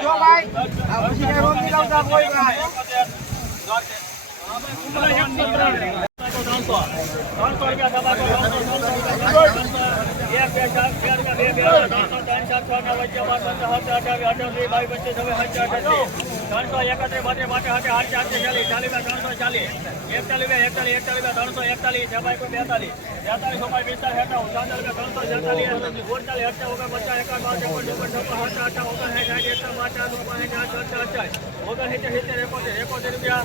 જો ભાઈ પછી કઈ રોગ નહીં લાવતા કોઈ ભાઈ ત્રણસો ત્રણસો રૂપિયા એકત્રીસ માટે માટે હાથે આઠ ચારસો ચાલીસ ચાલીસ ત્રણસો ચાલીસ એકતાલીસ એકતાલીસ એકતાલીસ ત્રણસો એકતાલીસ છ બાય કોઈ બેતાલીસ બેતાલીસ બાય પિસ્તાલીસ એકાવન સાતાલીસ ત્રણસો છેતાલીસ ઓગણચાલીસ અઠ્ઠા ઓગણ પચાસ એકાવન બાવન ચોપન ચોપન અઠ્ઠા અઠ્ઠા ઓગણ બાર ચાર ઓગણ સાઠ અઠ્ઠા અઠ્ઠાવીસ ઓગણ સિત્તેર એકોતેર રૂપિયા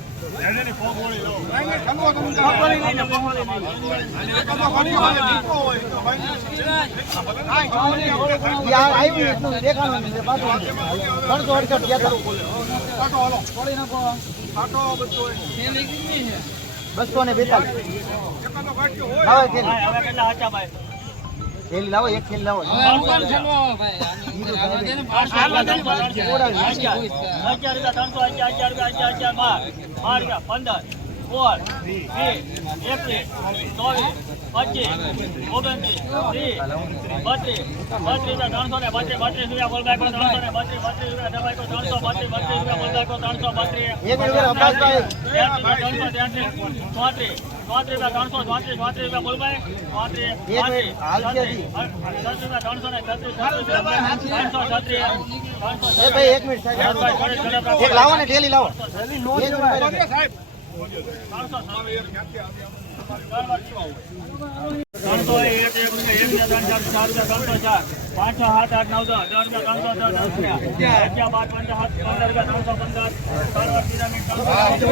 બસો ને બેતાલીસ લાવો એક થેલી. હવે કેટલા હાચા ભાઈ થેલી લાવો એક થેલી લાવો પંદર સોળ વીસ એકવીસ ચોવીસ પચીસ ઓગણત્રીસ ત્રીસ બત્રીસ બત્રીસ ત્રણસો ને બત્રીસ બત્રીસ રૂપિયા બોલબાઈ ત્રણસો ને બત્રીસ બત્રીસ રૂપિયા દબાઈ ત્રણસો બત્રીસ બત્રીસ રૂપિયા બોલબાઈ ત્રણસો બત્રીસ. એક મિનિટ અબ્બાસભાઈ એક મિનિટ. હાલ છે હજી. એ ભાઈ એક મિનિટ સાહેબ. એક લાવો ને થેલી લાવો. એક મિનિટ ભાઈ. ત્રણસો એક એક રૂપિયા એક હજાર ચાર રૂપિયા ત્રણસો ચાર પાંચસો સાત આઠ નવ દસ દસ રૂપિયા ત્રણસો દસ રૂપિયા અગિયાર બાર પંદર સાત પંદર રૂપિયા ત્રણસો પંદર ત્રણ પિરામિડ ત્રણસો